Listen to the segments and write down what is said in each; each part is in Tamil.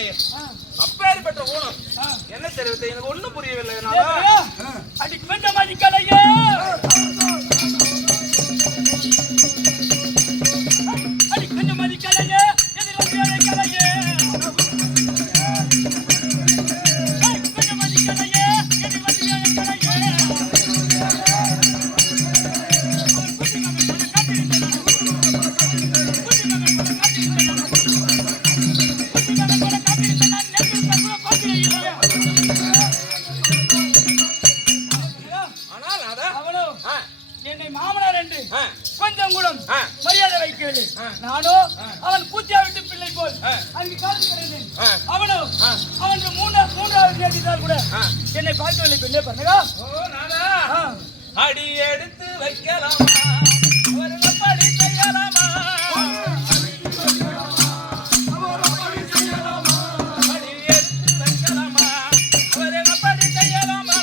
தாயே, அப்பேற்பட்ட ஊனம் என்ன தெரிவித்து எனக்கு ஒண்ணும் புரியவில்லை. அடி கொஞ்சம் மதிக்கலையே, அடி கொஞ்சம் மதிக்கலையே, மரியாதை வைக்கவில்லை. நானோ அவன் பூத்தியா விட்டு பிள்ளை போல் அங்கு காலத்தில் அவனோ அவன் மூன்றாவது நேரத்தில் கூட என்னை பார்க்கவில்லை. பெண்ணே பண்ணா அடி எடுத்து வைக்கலாமா, படி செய்யலாமா, அடி எடுத்து வைக்கலாமா, படி செய்யலாமா,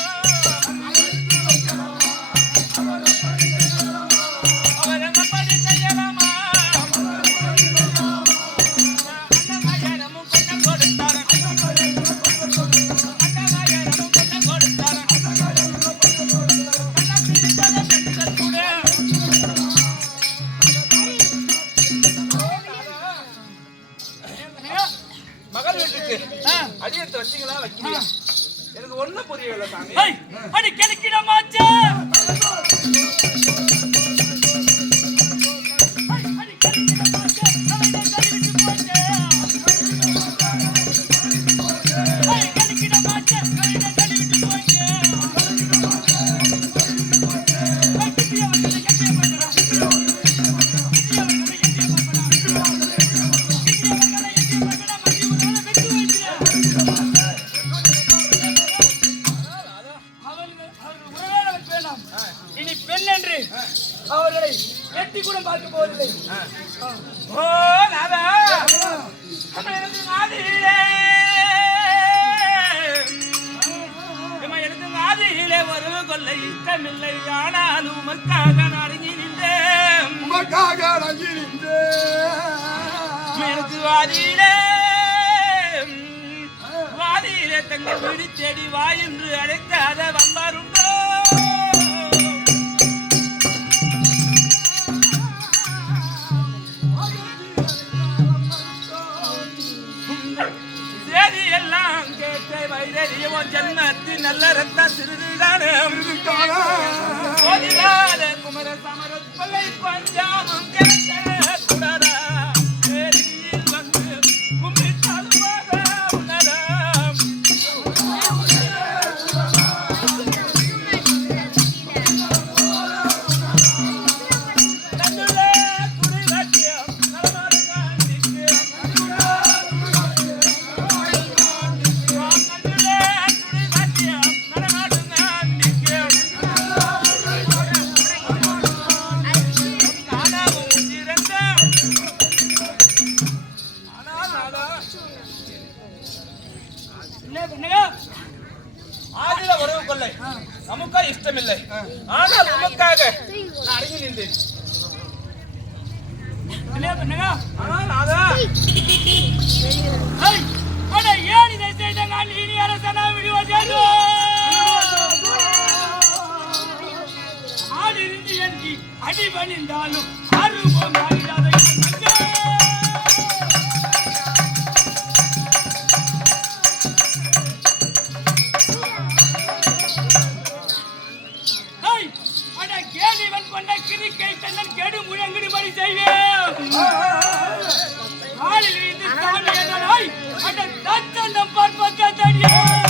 அடியெடுத்து வச்சீங்களா வைக்கலையா எனக்கு ஒண்ணும் புரியவில்லை சாமி. அடி கிழக்கிடமாச்சு, இனி பெண் என்று அவர்களை எட்டி கூட பார்க்க போவதில்லை. ஓ நாதா, எனக்கு ஆதியிலே ஒரு கொள்ளை இஷ்டமில்லை. ஆனாலும் உமக்காக நடுங்கி நின்றேன், எனக்கு வாதியிலே தங்கள் வீடு தேடி வா என்று அழைக்காத வம்பாருண்டோ. எல்லாம் கேட்ட வைரறியவோ ஜன்மத்தின் நல்ல ரத்த சிறுதானே குமர சமர கொள்ளை பஞ்சாமம் கேட்ட குடரா வந்து கும்பிட்டால் உணரம் ஆதில உறவு கொள்ளை நமக்கா இஷ்டமில்லை. ஆனால் உமக்காக நான் அடங்கி நின்றேன். ஏன் இதை செய்த நான் இனி அரசனா விடுவதோ? ஆடிருந்து எனக்கு அடிபணிந்தாலும் ஆர்வம் ஆகிடாத கெடு முழங்குபடி செய்வேன். ஆளில் இருந்து சாமி என்றாய் அந்த தத்தந்தம் பார்ப்பக்க தெரியும்.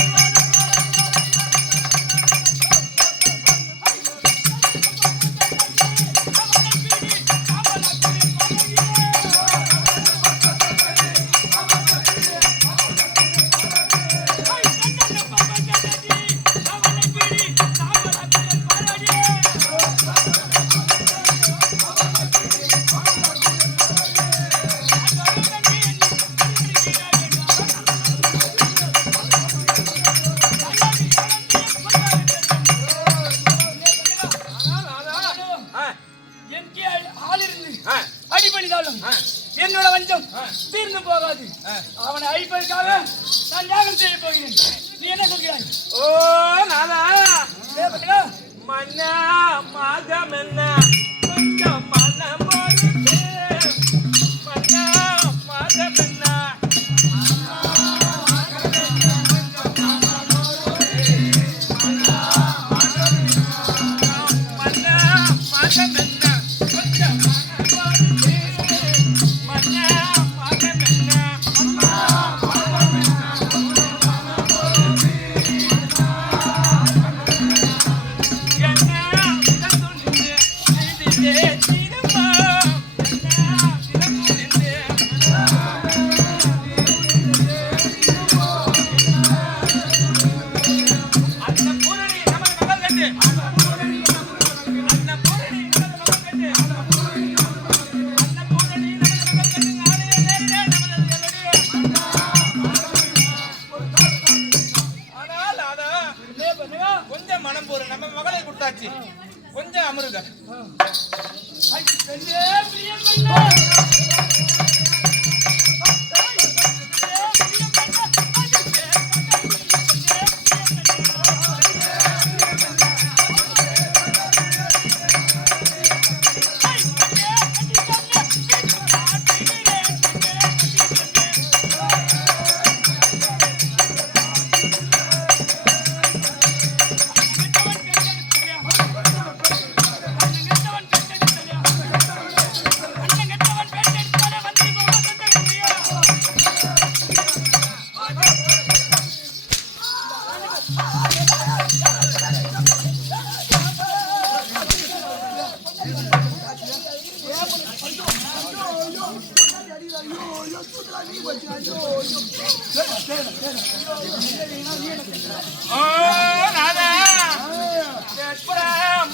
என்னோட வஞ்சம் தீர்ந்து போகாது. அவனை அழிப்பதற்காக நான் யாகம் செய்ய போகிறேன். நீ என்ன சொல்கிறாய்? ஓ நாதா மன்னா மாதம் என்ன கொஞ்சம் மனம் மன்னா மாதம் என்ன கொஞ்சம் மனம் போற நம்ம மகளை கொடுத்தாச்சு. கொஞ்சம் அமருங்க.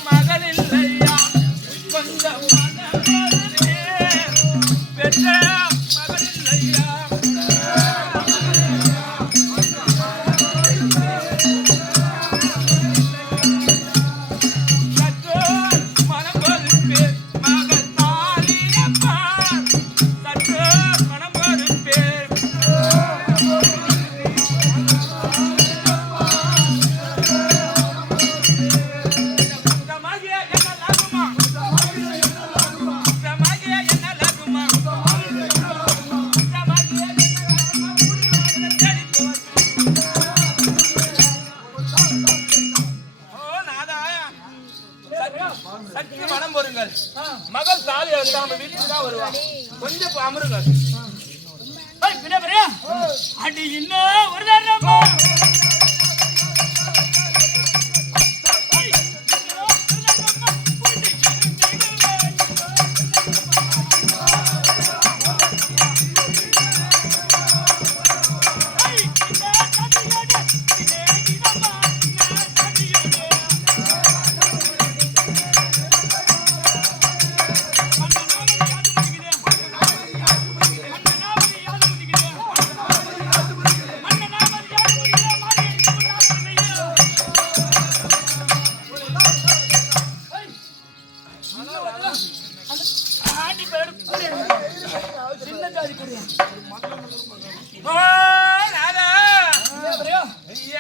மகளில்லையா கொஞ்சம் பெற்ற மகளில்லையா சற்று மனம் போருங்கள். மகள் தாலி நம்ம வீட்டுக்கு தான் வருவா. கொஞ்சம் அமருங்க. அடி இன்னும் ஒரு நேரமா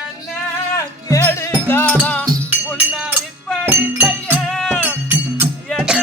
என்ன கேடுகாலம் உன்னாரி படித்தைய என்ன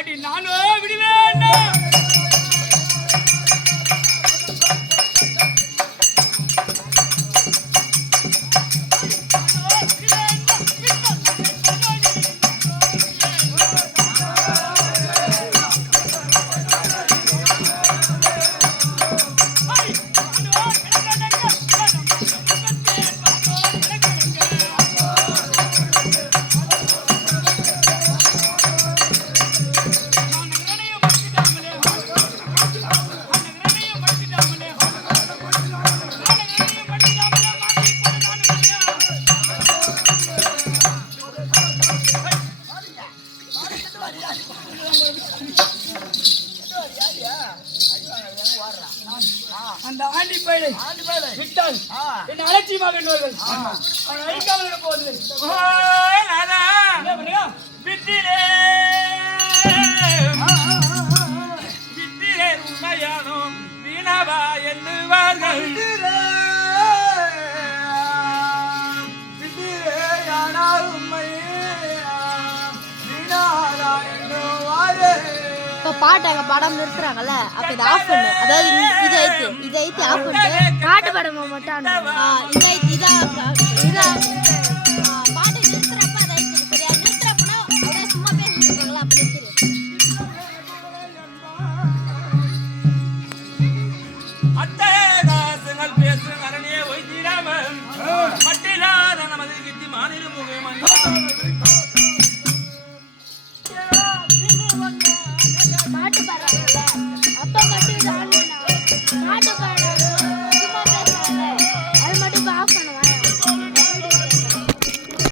அடி நானும் விடுவேன் அந்த ஆண்டி பயிரை விட்டால் என்ன அலட்சியமாக எண்ணுவார்கள். அவன் அழிக்காமல் இருக்க போவதில்லை. என்ன பண்ணுங்க? விட்டிலே உண்மையானோ வீணவா எண்ணுவார்கள். இப்போ பாட்டாங்க படம் நிறுத்துறாங்கல்ல அப்ப இதை ஆஃப் பண்ணு. அதாவது இதை ஐத்தி ஆஃப் பண்ணிட்டு பாட்டு படமா மட்டும் பாட்டு நிறுத்துறப்ப அதை ஐத்தி சரியா நிறுத்துறப்பனா அப்படியே சும்மா பேசிட்டு இருக்காங்களா அப்ப நிறுத்திடு. அட்டகாசங்கள் பேசும் அரணியை ஒய்திடாமல் மட்டிலாத நமது கிட்டி மாநில முகமன் பாட்டு பாடுறாங்கல்ல